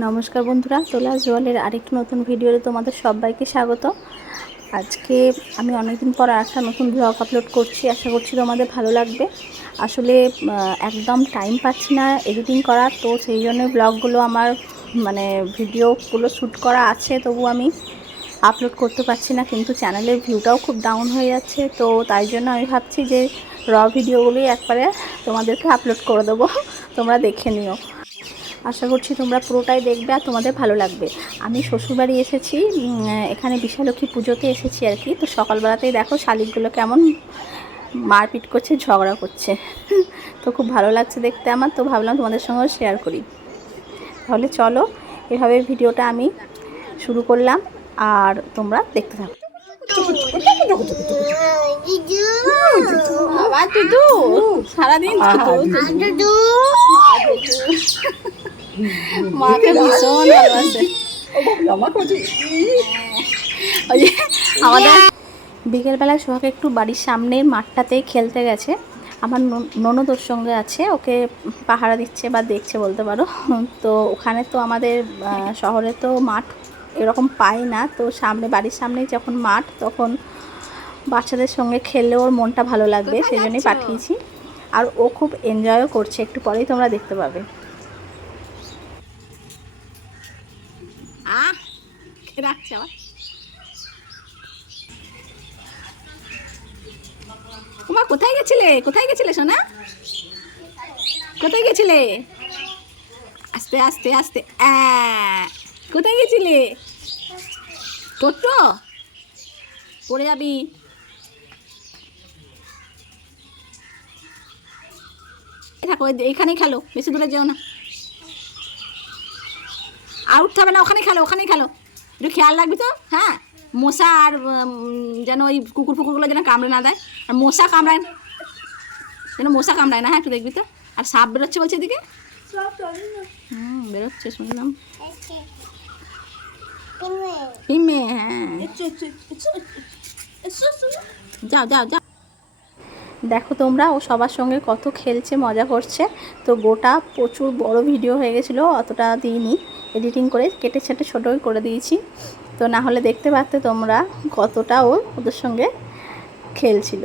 নমস্কার বন্ধুরা, তোলা জলের আরেকটি নতুন ভিডিওতে তোমাদের সবাইকে স্বাগত। আজকে আমি অনেকদিন পর একটা নতুন ব্লগ আপলোড করছি, আশা করছি তোমাদের ভালো লাগবে। আসলে একদম টাইম পাচ্ছি না এডিটিং করার, তো সেই জন্য ব্লগগুলো আমার ভিডিওগুলো শ্যুট করা আছে, তবু আমি আপলোড করতে পারছি না। কিন্তু চ্যানেলের ভিউটাও খুব ডাউন হয়ে যাচ্ছে, তো তাই জন্য আমি ভাবছি যে ভিডিওগুলোই একবারে তোমাদেরকে আপলোড করে দেবো, তোমরা দেখে নিও। আশা করছি তোমরা পুরোটাই দেখবে আর তোমাদের ভালো লাগবে। আমি শ্বশুরবাড়ি এসেছি, এখানে বিশালক্ষী পুজোতে এসেছি আর কি। তো সকালবেলাতেই দেখো শালিকগুলো কেমন মারপিট করছে, ঝগড়া করছে। তো খুব ভালো লাগছে দেখতে আমার, তো ভাবলাম তোমাদের সঙ্গেও শেয়ার করি। তাহলে চলো, এভাবে ভিডিওটা আমি শুরু করলাম আর তোমরা দেখতে থাকো। সারাদিন মাকে ভীষণ ভালোবাসে। আমাদের বিকেলবেলায় সোহাকে একটু বাড়ির সামনের মাঠটাতে খেলতে গেছে। আমার ননদ ওর সঙ্গে আছে, ওকে পাহারা দিচ্ছে বা দেখছে বলতে পারো। তো ওখানে তো আমাদের শহরে তো মাঠ এরকম পাই না, তো বাড়ির সামনেই যখন মাঠ, তখন বাচ্চাদের সঙ্গে খেললে ওর মনটা ভালো লাগবে, সেই জন্যই পাঠিয়েছি। আর ও খুব এনজয়ও করছে, একটু পরেই তোমরা দেখতে পাবে। রাখছে আবার। তোমার কোথায় গেছিলে সোনা? কোথায় গেছিলে? আস্তে আস্তে আস্তে। কোথায় গেছিলে? টোটো পড়ে যাবি। থাকো, এখানেই খেলো, বেশি দূরে যেও না। আর উঠতে হবে না, ওখানেই খেলো। একটু খেয়াল রাখবি তো। হ্যাঁ, মশা আর যেন ওই কুকুরগুলো যেন কামড়ে না দেয়, আর মশা কামড়ায় না। হ্যাঁ, একটু দেখবি তো। আর সাপ বেরোচ্ছে বলছে এদিকে। বেরোচ্ছে শুনলাম। হ্যাঁ, যাও। দেখো তোমরা, ও সবার সঙ্গে কত খেলছে, মজা করছে। তো গোটা প্রচুর বড় ভিডিও হয়ে গেছিলো, অতটা দিইনি, এডিটিং করে কেটে ছেটে ছোটোই করে দিয়েছি। তো না হলে দেখতে পারতে তোমরা কতটা ওদের সঙ্গে খেলছিল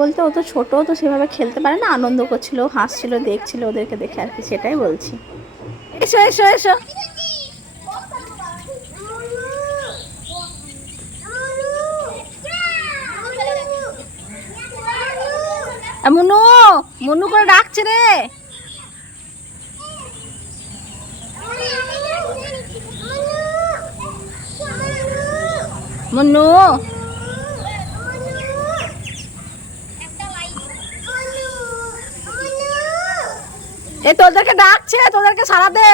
বলতে, ও তো ছোটো, তো সেভাবে খেলতে পারে না। আনন্দ করছিল, হাসছিল, দেখছিল ওদেরকে দেখে আর কি, সেটাই বলছি। এসো। মনু করে ডাকছে রে। মনু, এই তোদেরকে ডাকছে, তোদেরকে সারা দে।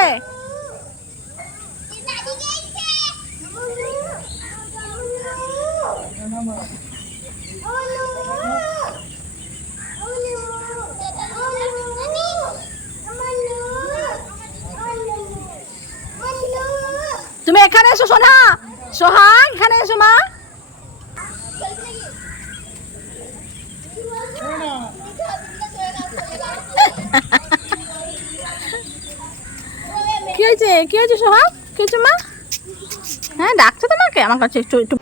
তুমি এখানে এসো সোনা, সোহাগ এখানে এসো মা। কি হয়েছে সোহাগ? কি হয়েছে মা? হ্যাঁ, ডাকছো তোমাকে আমার কাছে। একটু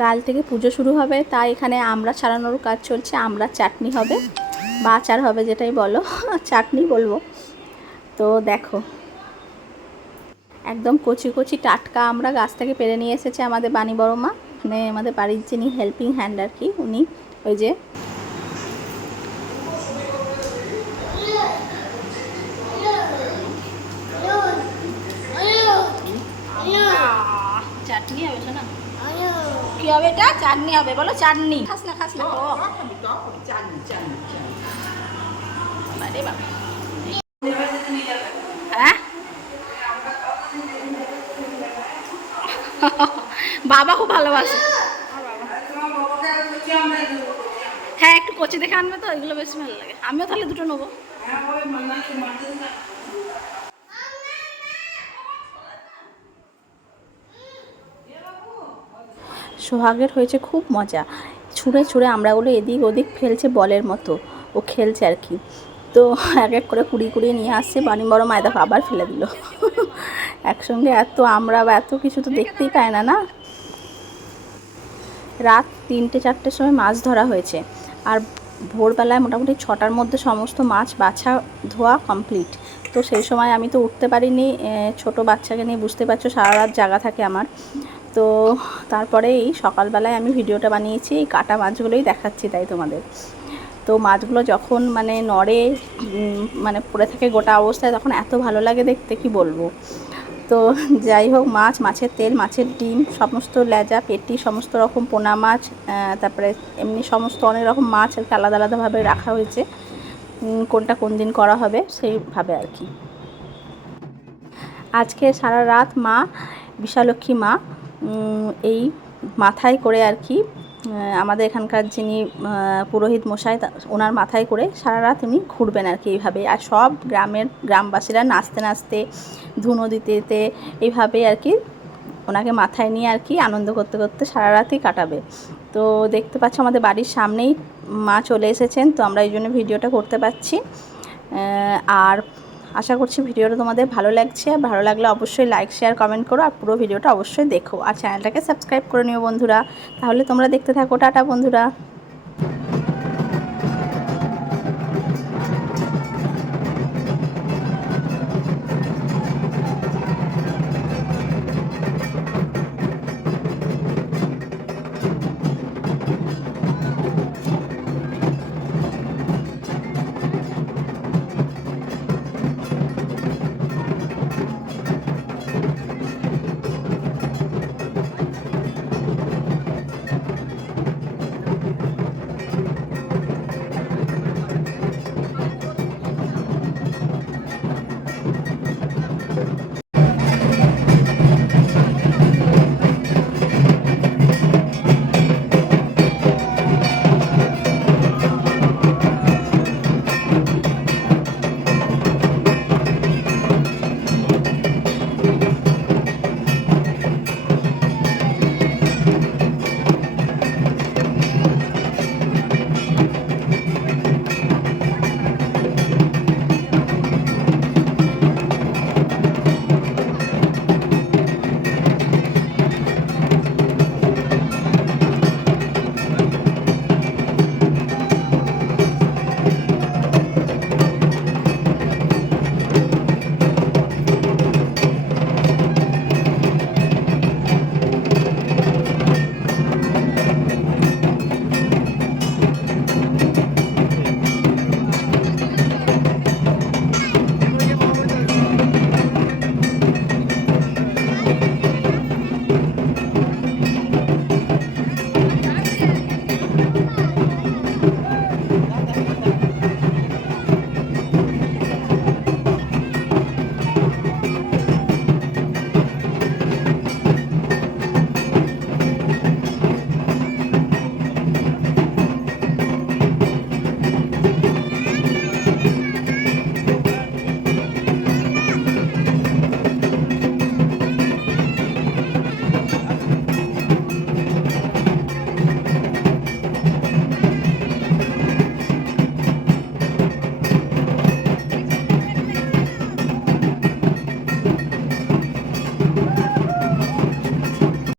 কাল থেকে পুজো শুরু হবে, তাই এখানে আমরা ছাড়ানোর কাজ চলছে। আমরা চাটনি হবে বা আচার হবে, যেটাই বলো, চাটনি বলবো। তো দেখো, একদম কচি টাটকা আমরা গাছ থেকে পেরে নিয়ে এসেছে আমাদের বাণী বড় মা, মানে আমাদের বাড়ির যিনি হেল্পিং হ্যান্ড আর কি, উনি। ওই যে চাটনি হবে শোনা। কি হবে এটা? চাটনি হবে, বলো চাটনি। খাস না হ্যাঁ, বাবা খুব ভালোবাসে। হ্যাঁ, একটু কচি দেখে আনবে তো, এগুলো বেশি ভালো লাগে। আমিও তাহলে দুটো নেবো। সোহাগের হয়েছে খুব মজা, ছুঁড়ে আমরা ওগুলো এদিক ওদিক ফেলছে বলের মতো, ও খেলছে আর কি। তো এক এক করে কুড়িয়ে কুড়িয়ে নিয়ে আসছে। বানি বড় মায় দেখো আবার ফেলে দিল। একসঙ্গে এত আমরা বা এত কিছু তো দেখতেই পায় না, না। রাত 3টে-4টের সময় মাছ ধরা হয়েছে, আর ভোরবেলায় মোটামুটি 6টার মধ্যে সমস্ত মাছ বাছা ধোয়া কমপ্লিট। তো সেই সময় আমি তো উঠতে পারিনি, ছোট বাচ্চাকে নিয়ে বুঝতে পারছো সারা রাত জাগা থাকে আমার। তো তারপরে এই সকালবেলায় আমি ভিডিওটা বানিয়েছি, এই কাটা মাছগুলোই দেখাচ্ছি তাই তোমাদের। তো মাছগুলো যখন মানে নড়ে, মানে পড়ে থাকে গোটা অবস্থায়, তখন এত ভালো লাগে দেখতে কি বলবো। তো যাই হোক, মাছের তেল, মাছের ডিম, সমস্ত লেজা পেটি, সমস্ত রকম পোনা মাছ, তারপরে এমনি সমস্ত অনেক রকম মাছ আর কি আলাদা আলাদাভাবে রাখা হয়েছে, কোনটা কোন দিন করা হবে সেইভাবে আর কি। আজকে সারা রাত মা, বিশালক্ষী মা, এই মাথায় করে আর কি, আমাদের এখানকার যিনি পুরোহিত মশাই, ওনার মাথায় করে সারা রাত উনি ঘুরবেন আর কি এইভাবে। আর সব গ্রামবাসীরা নাচতে নাচতে, ধুনো দিতে দিতে এইভাবে আর কি ওনাকে মাথায় নিয়ে আর কি আনন্দ করতে করতে সারা রাতই কাটাবে। তো দেখতে পাচ্ছ আমাদের বাড়ির সামনেই মা চলে এসেছেন, তো আমরা এই জন্য ভিডিওটা করতে পারছি। আর আশা করছি ভিডিওটা তোমাদের ভালো লাগছে। আর ভালো লাগলে অবশ্যই লাইক, শেয়ার, কমেন্ট করো, আর পুরো ভিডিওটা অবশ্যই দেখো, আর চ্যানেলটাকে সাবস্ক্রাইব করে নিও বন্ধুরা। তাহলে তোমরা দেখতে থাকো। টাটা বন্ধুরা।